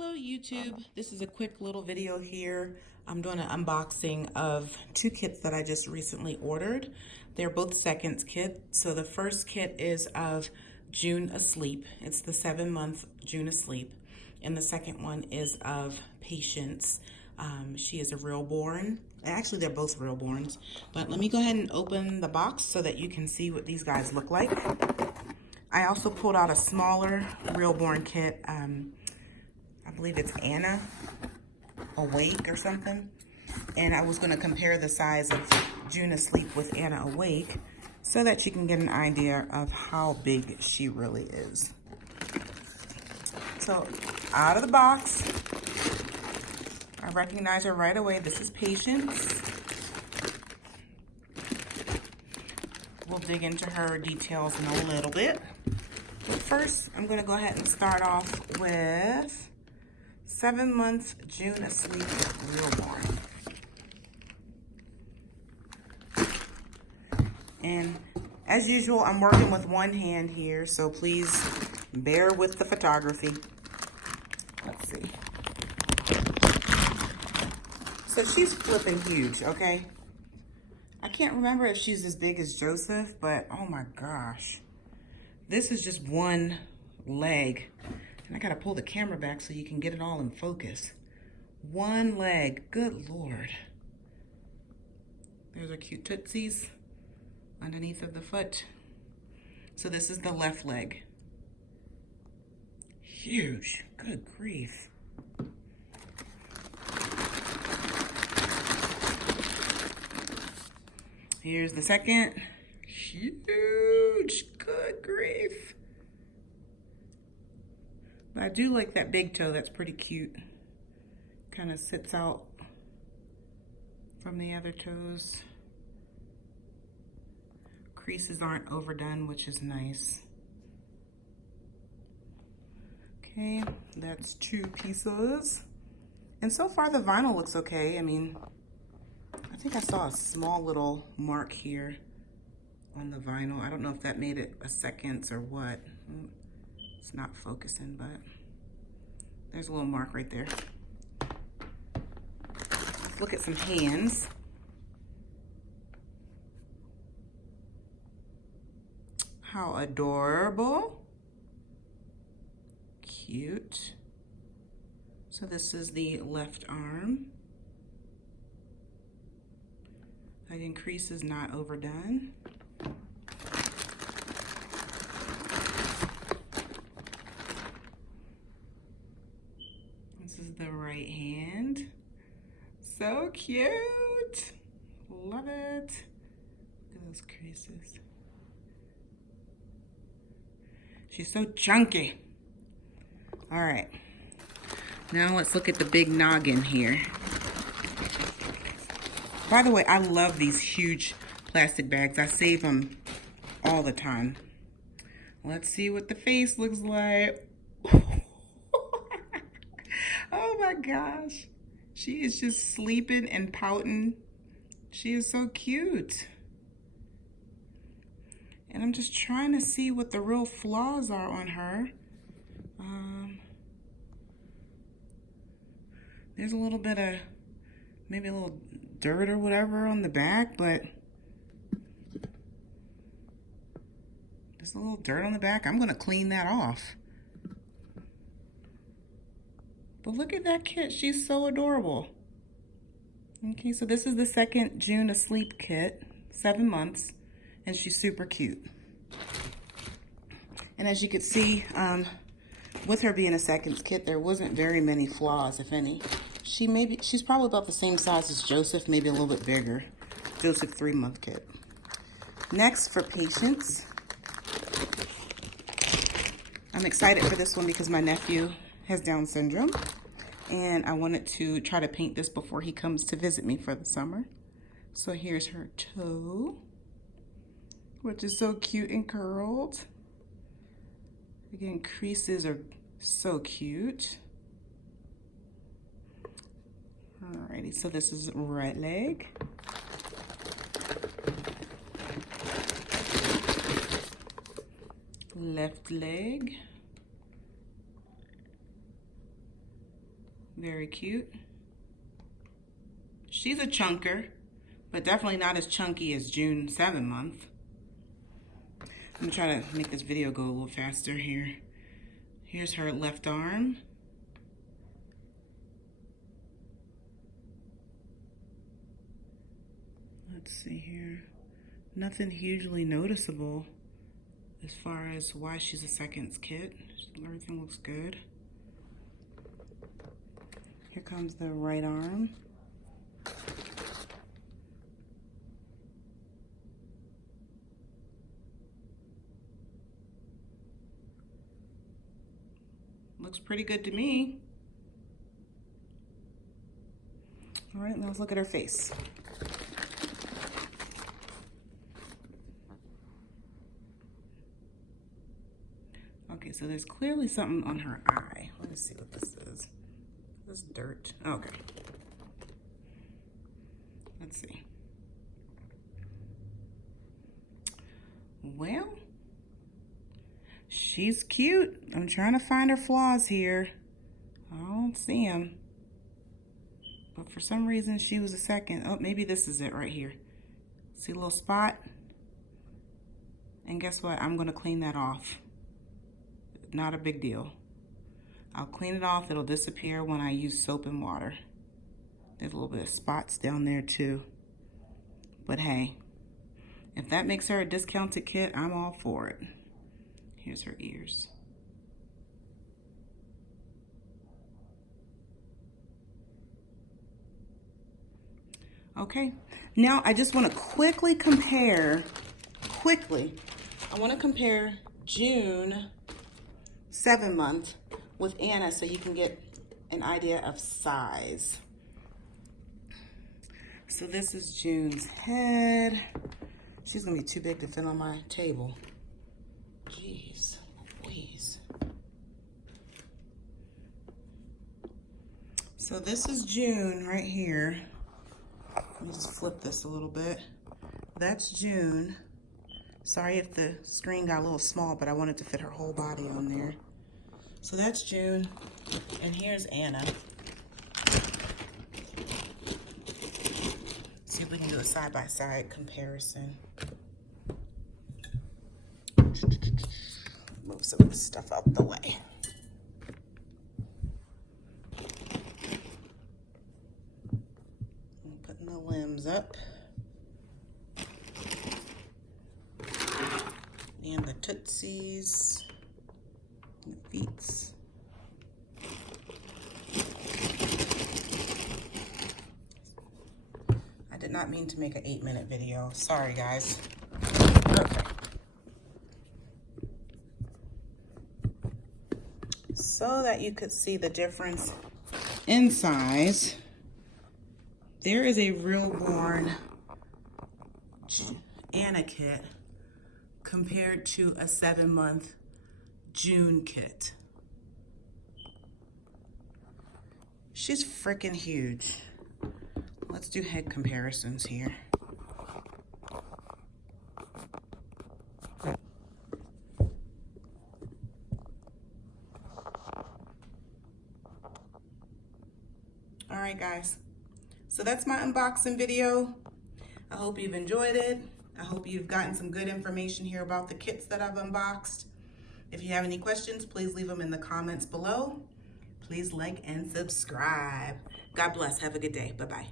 Hello YouTube, this is a quick little video here. I'm doing an unboxing of two kits that I just recently ordered. They're both seconds kit. So the first kit is of June Asleep. It's the 7-month June Asleep. And the second one is of Patience. She is a Realborn. Actually, they're both Realborns. But let me go ahead and open the box so that you can see what these guys look like. I also pulled out a smaller Realborn kit. I believe it's Anna Awake or something. And I was going to compare the size of June Asleep with Anna Awake so that you can get an idea of how big she really is. So out of the box, I recognize her right away. This is Patience. We'll dig into her details in a little bit. But first, I'm going to go ahead and start off with 7-month June Asleep Realborn. And as usual, I'm working with one hand here, so please bear with the photography. Let's see. So she's flipping huge, okay? I can't remember if she's as big as Joseph, but oh my gosh. This is just one leg. And I gotta pull the camera back so you can get it all in focus. One leg, good Lord. There's our cute tootsies underneath of the foot. So this is the left leg. Huge, good grief. Here's the second. Huge, good grief. But I do like that big toe, that's pretty cute. Kind of sits out from the other toes. Creases aren't overdone, which is nice. Okay, that's two pieces. And so far the vinyl looks okay. I mean, I think I saw a small little mark here on the vinyl. I don't know if that made it a seconds or what. It's not focusing, but there's a little mark right there. Let's look at some hands. How adorable. Cute. So this is the left arm. That increase is not overdone. This is the right hand. So cute. Love it. Look at those creases. She's so chunky. All right. Now let's look at the big noggin here. By the way, I love these huge plastic bags. I save them all the time. Let's see what the face looks like. Oh my gosh. She is just sleeping and pouting. She is so cute. And I'm just trying to see what the real flaws are on her. There's a little bit of, maybe a little dirt or whatever on the back, but there's a little dirt on the back. I'm gonna clean that off. But look at that kit, she's so adorable. Okay, so this is the second June Asleep kit, 7 months, and she's super cute. And as you could see, with her being a seconds kit, there wasn't very many flaws, if any. She's probably about the same size as Joseph, maybe a little bit bigger. Joseph 3-month kit. Next, for Patience. I'm excited for this one because my nephew has Down syndrome. And I wanted to try to paint this before he comes to visit me for the summer. So here's her toe, which is so cute and curled. Again, creases are so cute. Alrighty, so this is right leg. Left leg. Very cute. She's a chunker, but definitely not as chunky as June 7 month. I'm gonna try to make this video go a little faster here. Here's her left arm. Let's see here. Nothing hugely noticeable as far as why she's a seconds kit. Everything looks good. Here comes the right arm. Looks pretty good to me. All right, now let's look at her face. Okay, so there's clearly something on her eye. Let's see what this is. This is dirt. Okay. Let's see. Well, she's cute. I'm trying to find her flaws here. I don't see them. But for some reason, she was a second. Oh, maybe this is it right here. See a little spot? And guess what? I'm going to clean that off. Not a big deal. I'll clean it off. It'll disappear when I use soap and water. There's a little bit of spots down there too. But hey, if that makes her a discounted kit, I'm all for it. Here's her ears. Okay, now I just want to quickly compare, I want to compare June 7 month with Anna so you can get an idea of size. So this is June's head. She's gonna be too big to fit on my table. Jeez Louise. So this is June right here. Let me just flip this a little bit. That's June. Sorry if the screen got a little small, but I wanted to fit her whole body on there. So that's June, and here's Anna. See if we can do a side-by-side comparison. Move some of this stuff out the way. I'm putting the limbs up. And the tootsies. And the feets. I did not mean to make an 8-minute video. Sorry, guys. Perfect. So that you could see the difference in size, there is a Realborn Anna kit compared to a 7-month June kit. She's freaking huge. Let's do head comparisons here. All right, guys. So that's my unboxing video. I hope you've enjoyed it. I hope you've gotten some good information here about the kits that I've unboxed. If you have any questions, please leave them in the comments below. Please like and subscribe. God bless. Have a good day. Bye-bye.